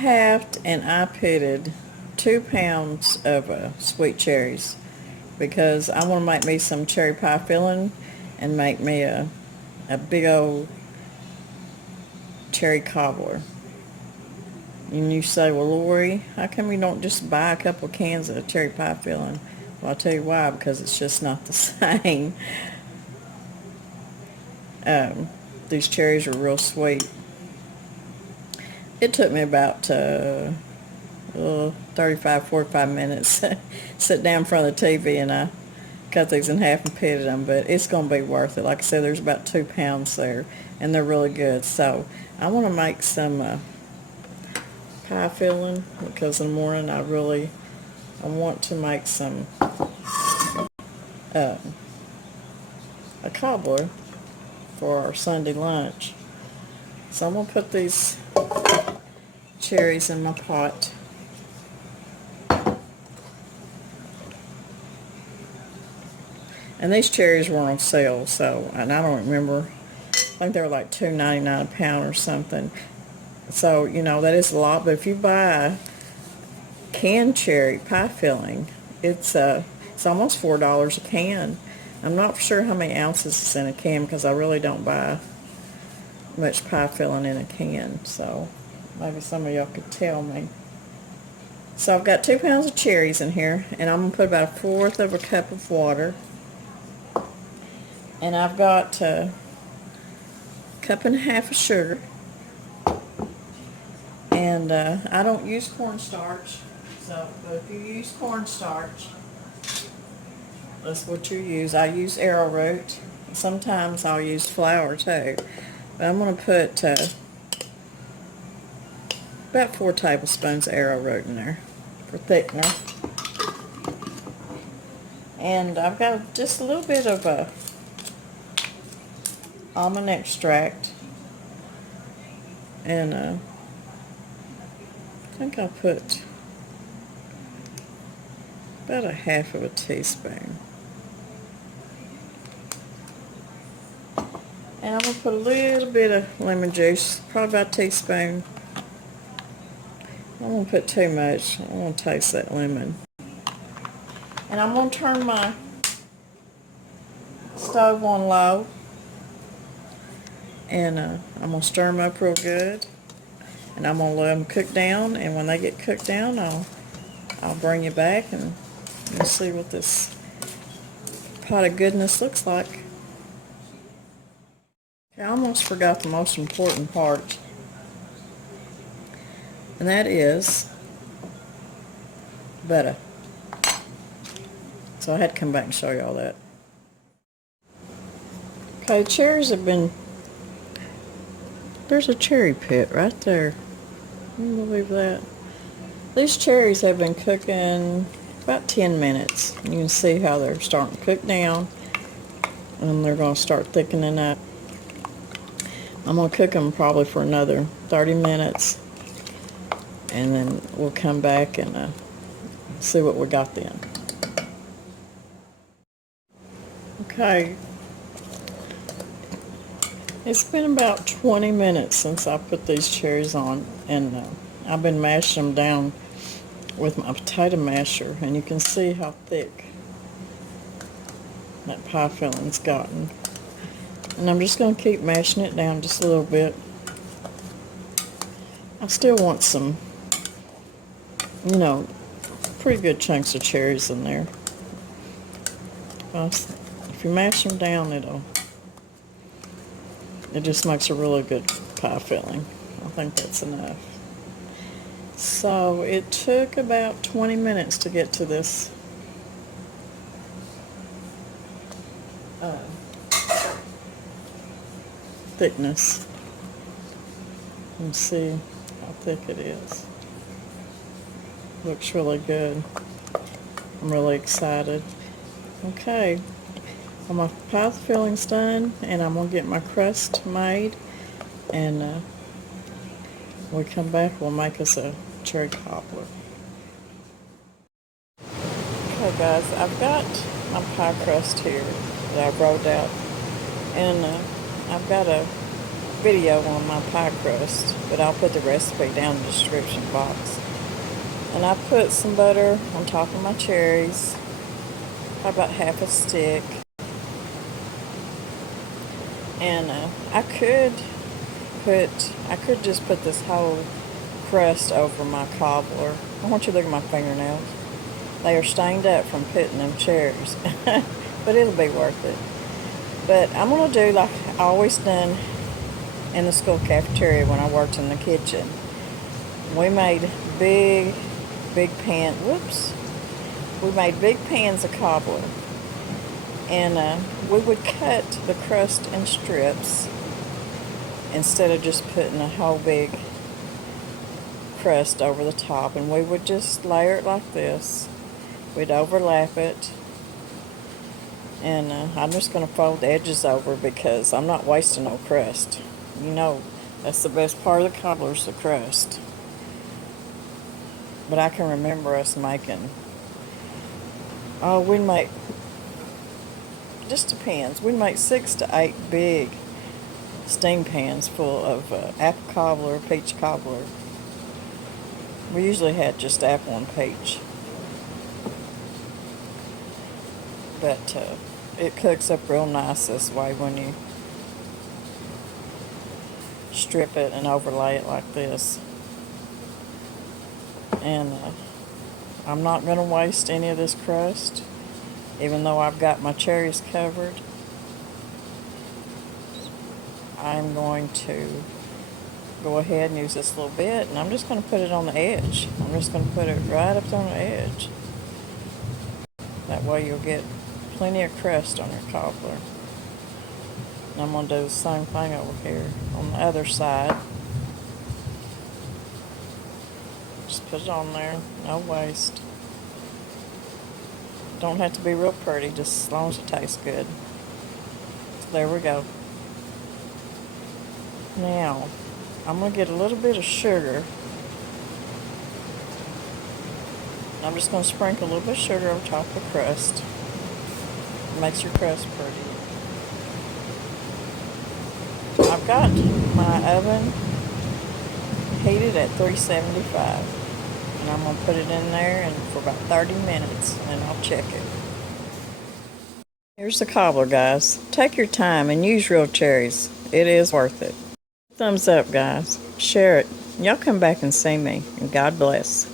halved and I pitted 2 pounds of sweet cherries because I want to make me some cherry pie filling and make me a big old cherry cobbler. And you say, well, Lori, how come you don't just buy a couple of cans of cherry pie filling? Well, I'll tell you why, because it's just not the same. These cherries are real sweet. It took me about 35, 45 minutes. Sit down in front of the TV and I cut these in half and pitted them, but it's going to be worth it. Like I said, there's about 2 pounds there, and they're really good. So I want to make some pie filling because in the morning I want to make some a cobbler for our Sunday lunch. So I'm going to put these cherries in my pot. And these cherries were on sale, and I don't remember, I think they were like $2.99 a pound or something. So, that is a lot, but if you buy canned cherry pie filling, it's almost $4 a can. I'm not sure how many ounces is in a can because I really don't buy much pie filling in a can, so maybe some of y'all could tell me. So I've got 2 pounds of cherries in here, and I'm going to put about 1/4 of a cup of water. And I've got a 1.5 cups of sugar. And I don't use cornstarch, but if you use cornstarch, that's what you use. I use arrowroot. Sometimes I'll use flour too. But I'm going to put about 4 tablespoons of arrowroot in there for thickener. And I've got just a little bit of almond extract. And I think I'll put about 1/2 teaspoon. And I'm going to put a little bit of lemon juice, probably about a teaspoon. I don't want to put too much. I want to taste that lemon. And I'm going to turn my stove on low. And I'm going to stir them up real good. And I'm going to let them cook down. And when they get cooked down, I'll bring you back and you'll see what this pot of goodness looks like. I almost forgot the most important part. And that is butter. So I had to come back and show you all that. Okay, cherries have been... There's a cherry pit right there. Can you believe that? These cherries have been cooking about 10 minutes. You can see how they're starting to cook down. And they're going to start thickening up. I'm going to cook them probably for another 30 minutes. And then we'll come back and see what we got then. Okay. It's been about 20 minutes since I put these cherries on, and I've been mashing them down with my potato masher, and you can see how thick that pie filling's gotten. And I'm just going to keep mashing it down just a little bit. I still want some, pretty good chunks of cherries in there. If you mash them down, it just makes a really good pie filling. I think that's enough. So it took about 20 minutes to get to this thickness. You can see how thick it is. Looks really good. I'm really excited. Okay. Well, my pie filling's done, and I'm going to get my crust made, and when we come back, we'll make us a cherry cobbler. Okay guys, I've got my pie crust here that I've rolled out, and I've got a video on my pie crust, but I'll put the recipe down in the description box. And I put some butter on top of my cherries, about half a stick. And I could just put this whole crust over my cobbler. I want you to look at my fingernails. They are stained up from putting them cherries, but it'll be worth it. But I'm gonna do like I always done in the school cafeteria when I worked in the kitchen. We made big pan. Whoops. We made big pans of cobbler, and we would cut the crust in strips instead of just putting a whole big crust over the top, and we would just layer it like this. We'd overlap it, and I'm just going to fold the edges over because I'm not wasting no crust. You know, that's the best part of the cobbler's the crust. But I can remember us making, we'd make, just depends, we'd make 6 to 8 big steam pans full of apple cobbler, peach cobbler. We usually had just apple and peach. But it cooks up real nice this way when you strip it and overlay it like this. And I'm not going to waste any of this crust, even though I've got my cherries covered. I'm going to go ahead and use this little bit, and I'm just going to put it on the edge. I'm just going to put it right up on the edge. That way you'll get plenty of crust on your cobbler. And I'm going to do the same thing over here on the other side. Just put it on there, no waste. Don't have to be real pretty, just as long as it tastes good. So there we go. Now, I'm going to get a little bit of sugar. I'm just going to sprinkle a little bit of sugar over top of the crust. It makes your crust pretty. I've got my oven heated at 375. And I'm going to put it in there and for about 30 minutes, and I'll check it. Here's the cobbler, guys. Take your time and use real cherries. It is worth it. Thumbs up, guys. Share it. Y'all come back and see me. And God bless.